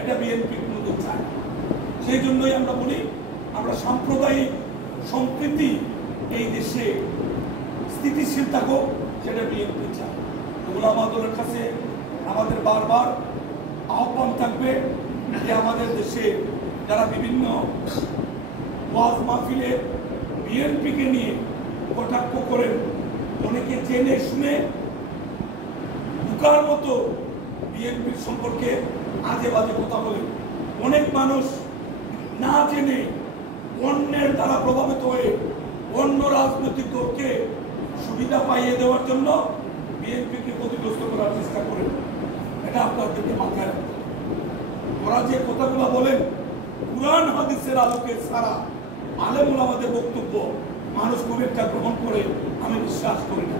এটা বিএনপি কোনোদিন চায়। সেই জন্যই আমরা বলি আমরা সাম্প্রদায়িক সম্প্রীতি এই দেশে স্থিতিশীল থাকুক, সেটা বিএনপি চায়। উলামা দলের কাছে আমাদের বারবার আহ্বান থাকবে যে আমাদের দেশে যারা বিভিন্ন ওয়াজ মাহফিলে বিএনপিকে নিয়ে কটাক্ষ করেন, অনেকে জেনে শুনে বোকার মতো বিএনপির সম্পর্কে আজে বাজে কথা বলেন। অনেক মানুষ না জেনে অন্যের দ্বারা প্রভাবিত হয়ে অন্য রাজনৈতিক দলকে সুবিধা পাইয়ে দেওয়ার জন্য বিএনপিকে ক্ষতিগ্রস্ত করার চেষ্টা করেন। এটা আপনাদেরকে মাথায় রাখতে হবে। ওরা যে কথাগুলো বলেন কুরআন হাদিসের আলোকে ছাড়া আলেম ওলামাদের বক্তব্য মানুষ খুব একটা গ্রহণ করে আমি বিশ্বাস করি না।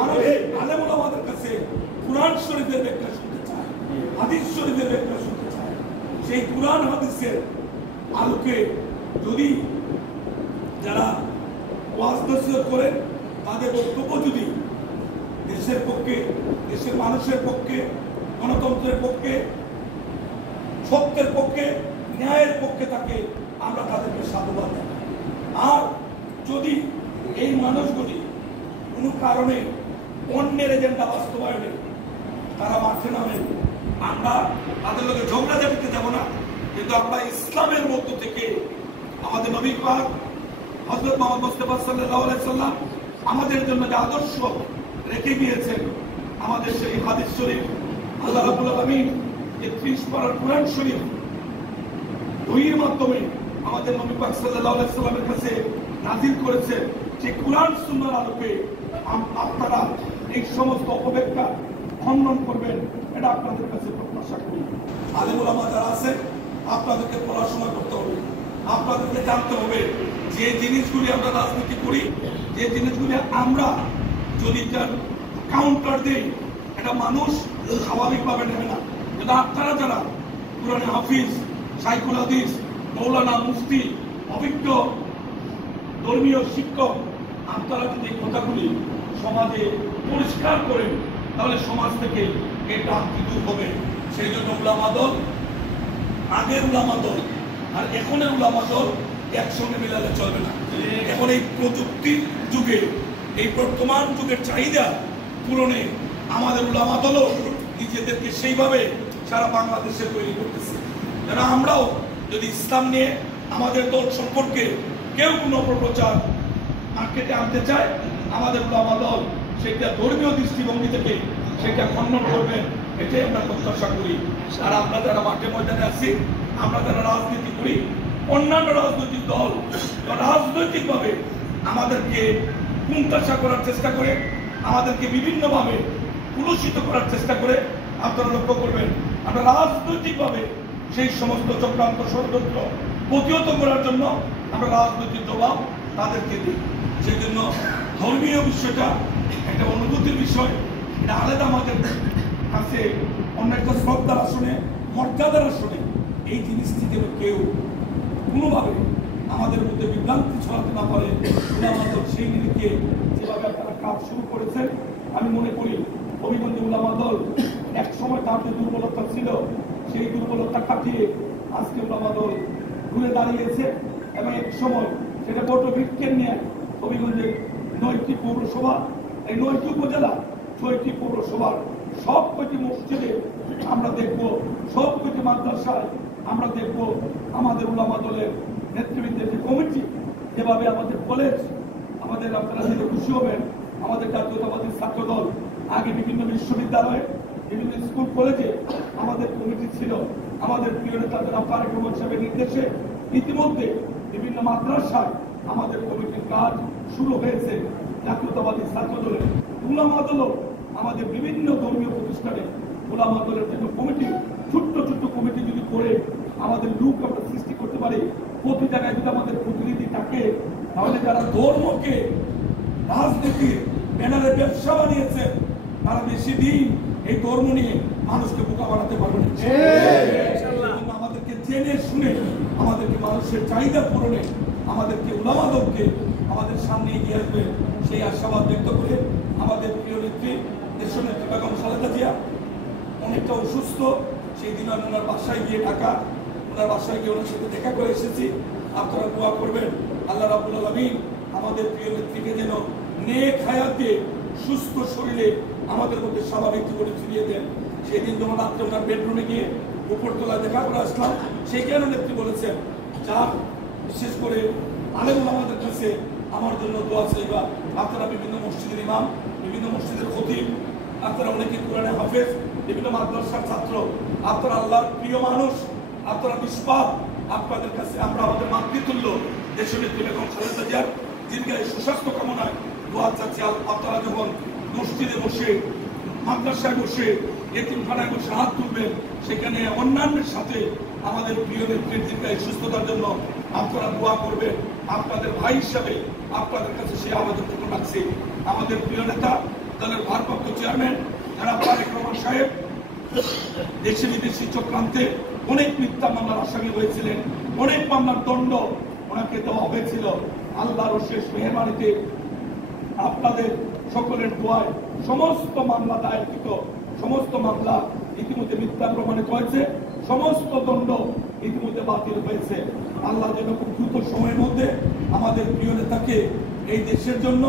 মানুষ আলেম ওলামাদের কাছে কুরআন শরীফের ব্যাখ্যা শুনতে চায়, হাদিস শরীফের ব্যাখ্যা শুনতে চায়। সেই কুরআন হাদিসের আলোকে যদি যারা ওয়াজ নসিহত করেন তাদের বক্তব্য যদি দেশের পক্ষে, দেশের মানুষের পক্ষে, গণতন্ত্রের পক্ষে, সত্যের পক্ষে, ন্যায়ের পক্ষে থাকে, আমরা তাদেরকে সাধুবাদ জানাই। আর যদি এই মানুষগুলি কোনো কারণে অন্যের এজেন্ডা বাস্তবায়নে তারা মাঠে নামেন, আমরা তাদের লোকের ঝগড়াঝাটিতে যাব না, কিন্তু আমরা ইসলামের মধ্য থেকে আমাদের নবী পাক হযরত মুহাম্মদ মুস্তাফা সাল্লাল্লাহু আলাইহি সাল্লাম আমাদের জন্য যে আদর্শ রেখে গিয়েছেন, আমাদের সেই হাদিস শরীফ আল্লাহ রাব্বুল আলামিন ৩১ পারার কুরআন শরীফ বইয়ের মাধ্যমে আমাদের নবী পাক সাল্লাল্লাহু আলাইহি সাল্লামের কাছে নাযিল করেছে। যে কুরআন সুন্নাহর আলোকে আপনারা এই সমস্ত অপব্যাখ্যা খণ্ডন করবেন, এটা আপনাদের কাছে প্রত্যাশা করি। আলেম ওলামা যারা আছে আপনাদেরকে পড়াশোনা করতে হবে, আপনাদেরকে জানতে হবে যে জিনিসগুলি আমরা রাজনীতি করি, যে জিনিসগুলি আমরা যদি তার কাউন্টার দেই, এটা মানুষ স্বাভাবিকভাবে নেবে না। কিন্তু আপনারা যারা কুরআনে হাফিজ, শাইখুল হাদিস, মৌলানা, মুফতি, অভিজ্ঞ ধর্মীয় শিক্ষক, আপনারা যদি এই কথাগুলি সমাজে পরিষ্কার করেন, তাহলে সমাজ থেকে এই ভ্রান্তি দূর হবে। সেই জন্য উলামা দল, আগের উলামা দল আর এখনের উলামা দল একসঙ্গে মিলালে চলবে না। এখন এই প্রযুক্তির যুগে, এই বর্তমান যুগের চাহিদা পূরণে আমাদের উলামা দলও নিজেদেরকে সেইভাবে সারা বাংলাদেশে তৈরি করতেছে, যেন আমরাও যদি ইসলাম নিয়ে আমাদের দল সম্পর্কে কেউ কোনো অপপ্রচার মার্কেটে আনতে চায়, আমাদের উলামা দল সেটা ধর্মীয় দৃষ্টিভঙ্গি থেকে সেটা খণ্ডন করবেন, এটাই আমরা প্রত্যাশা করি। আর আমরা যারা মাঠে ময়দানে আছি, আমরা যারা রাজনীতি করি, অন্যান্য রাজনৈতিক দল রাজনৈতিকভাবে আমাদেরকে কুণ্ঠাসা করার চেষ্টা করে, আমাদেরকে বিভিন্নভাবে কুলুষিত করার চেষ্টা করে, আপনারা লক্ষ্য করবেন আমরা রাজনৈতিকভাবে সেই সমস্ত চক্রান্ত ষড়যন্ত্র প্রতিহত করার জন্য আমরা রাজনৈতিক জবাব তাদেরকে দিই। সেই জন্য ধর্মীয় বিষয়টা একটা অনুভূতির বিষয়, এটা আলাদা আমাদের কাছে অন্য একটা শ্রদ্ধার আসনে, মর্যাদার আসনে। এই জিনিসটি যেন কেউ কোনোভাবে আমাদের মধ্যে বিভ্রান্তি ছড়াতে না পারে, উলামা দল সেই নিরিখে যেভাবে আপনারা কাজ শুরু করেছেন, আমি মনে করি হবিগঞ্জ উলামা দল এক সময় তার যে দুর্বলতা ছিল, সেই দুর্বলতা কাটিয়ে আজকে উলামা দল ঘুরে দাঁড়িয়েছে। এবং এক সময় সেটা বটবৃক্ষের নিয়ে হবিগঞ্জের ৯টি পৌরসভা, এই ৯টি উপজেলা, ৬টি পৌরসভার সব কয়টি মসজিদে আমরা দেখব, সব কয়টি মাদ্রাসায় আমরা দেখব আমাদের উলামা দলের নেতৃবৃন্দের যে কমিটি, যেভাবে আমাদের কলেজ, আমাদের আপনারা যেটা খুশি হবেন, আমাদের জাতীয়তাবাদী ছাত্র দল আগে বিভিন্ন বিশ্ববিদ্যালয়ে, বিভিন্ন স্কুল কলেজে আমাদের কমিটি ছিল। আমাদের প্রিয় নেতা জনাব তারেক রহমান সাহেবের নির্দেশে ইতিমধ্যে বিভিন্ন মাদ্রাসায় আমাদের কমিটির কাজ শুরু হয়েছে। জাতীয়তাবাদী ছাত্র দলের উলামা দলও আমাদের বিভিন্ন ধর্মীয় প্রতিষ্ঠানে উলামা দলের জন্য কমিটি, ছোট্ট ছোট্ট কমিটি যদি করে আমাদের লুক আমরা সৃষ্টি করতে পারি, প্রতি জায়গায় যদি আমাদের প্রতিনিধি থাকে, তাহলে যারা ধর্মকে রাজনীতির ব্যানারে ব্যবসা বানিয়েছে, তারা বেশি দিন এই ধর্ম নিয়ে মানুষকে বোকা বানাতে পারবে না। আমাদেরকে জেনে শুনে, আমাদেরকে মানুষের চাহিদা পূরণে, আমাদেরকে উলামা দলকে আমাদের সামনে এগিয়ে আসবে, সেই আশাবাদ ব্যক্ত করে আমাদের প্রিয় নেত্রী দেশনেত্রী বেগম খালেদা জিয়া অনেকটা অসুস্থ, সেই দিন আমি ওনার বাসায় গিয়ে ওনার বাসায় গিয়ে ওনার সাথে দেখা করে এসেছি। আপনারা দোয়া করবেন আল্লাহ রাব্বুল আলামিন আমাদের প্রিয় নেত্রীকে যেন নেক হায়াত দিয়ে সুস্থ শরীরে আমাদের মধ্যে স্বাভাবিক জীবনে ফিরিয়ে দেন। সেই দিন যখন রাত্রে ওনার বেডরুমে গিয়ে উপরতলা দেখা করে আসলাম, সেইখানে নেত্রী বলেছেন যা বিশেষ করে আলেম ওলামাদের কাছে আমার জন্য দোয়া চাইবা। আপনারা বিভিন্ন মসজিদের ইমাম, বিভিন্ন মসজিদের খতিব, আপনারা অনেকে কোরআনের হাফেজ, বিভিন্ন মাদ্রাসার ছাত্র, আপনারা আল্লাহর প্রিয় মানুষ, আপনারা নিষ্পাপ। আপনাদের কাছে আমরা আমাদের মাতৃতুল্য দেশনেত্রী বেগম খালেদা জিয়ার দীর্ঘায়ু সুস্বাস্থ্য কামনায় দোয়া চাচ্ছি। আপনারা যখন মসজিদে বসে, মাদ্রাসায় বসে, এতিমখানায় বসে হাত তুলবেন, সেখানে অন্যান্যের সাথে আমাদের প্রিয় নেত্রীর দীর্ঘায়ু সুস্থতার জন্য আপনারা দোয়া করবেন। আপনাদের ভাই হিসাবে আপনাদের কাছে সেই আবেদনটুকু রাখছি। আমাদের প্রিয় নেতা, দলের ভারপ্রাপ্ত চেয়ারম্যান জনাব তারেক রহমান সাহেব দেশে বিদেশি চক্রান্তে অনেক মিথ্যা মামলার আসামি হয়েছিলেন, অনেক মামলার দণ্ড ওনাকে দেওয়া হয়েছিল। আল্লাহর শেষ মেহরবানিতে আপনাদের সকলের দোয়ায় সমস্ত মামলা দায়েরকৃত সমস্ত মামলা ইতিমধ্যে মিথ্যা প্রমাণিত হয়েছে, সমস্ত দণ্ড ইতিমধ্যে বাতিল হয়েছে। আল্লাহ যেন খুব দ্রুত সময়ের মধ্যে আমাদের প্রিয় নেতাকে এই দেশের জন্য,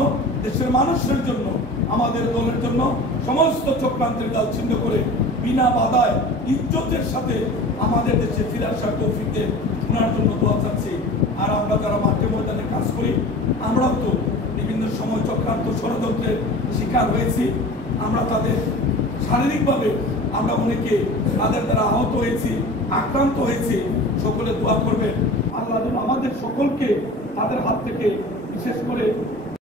দেশের মানুষের জন্য, আমাদের দলের জন্য সমস্ত চক্রান্তের জাল ছিন্ন করে বিনা বাধায় ইজ্জতের সাথে আমাদের দেশে ফিরে আসার তৌফিক দেন, ওনার জন্য দোয়া চাচ্ছি। আর আমরা যারা মাঠে ময়দানে কাজ করি, আমরাও তো বিভিন্ন সময় চক্রান্ত ষড়যন্ত্রের শিকার হয়েছি। আমরা তাদের শারীরিকভাবে আমরা অনেকে তাদের দ্বারা আহত হয়েছি, আক্রান্ত হয়েছি। সকলে দোয়া করবেন আল্লাহ যেন আমাদের সকলকে তাদের হাত থেকে বিশেষ করে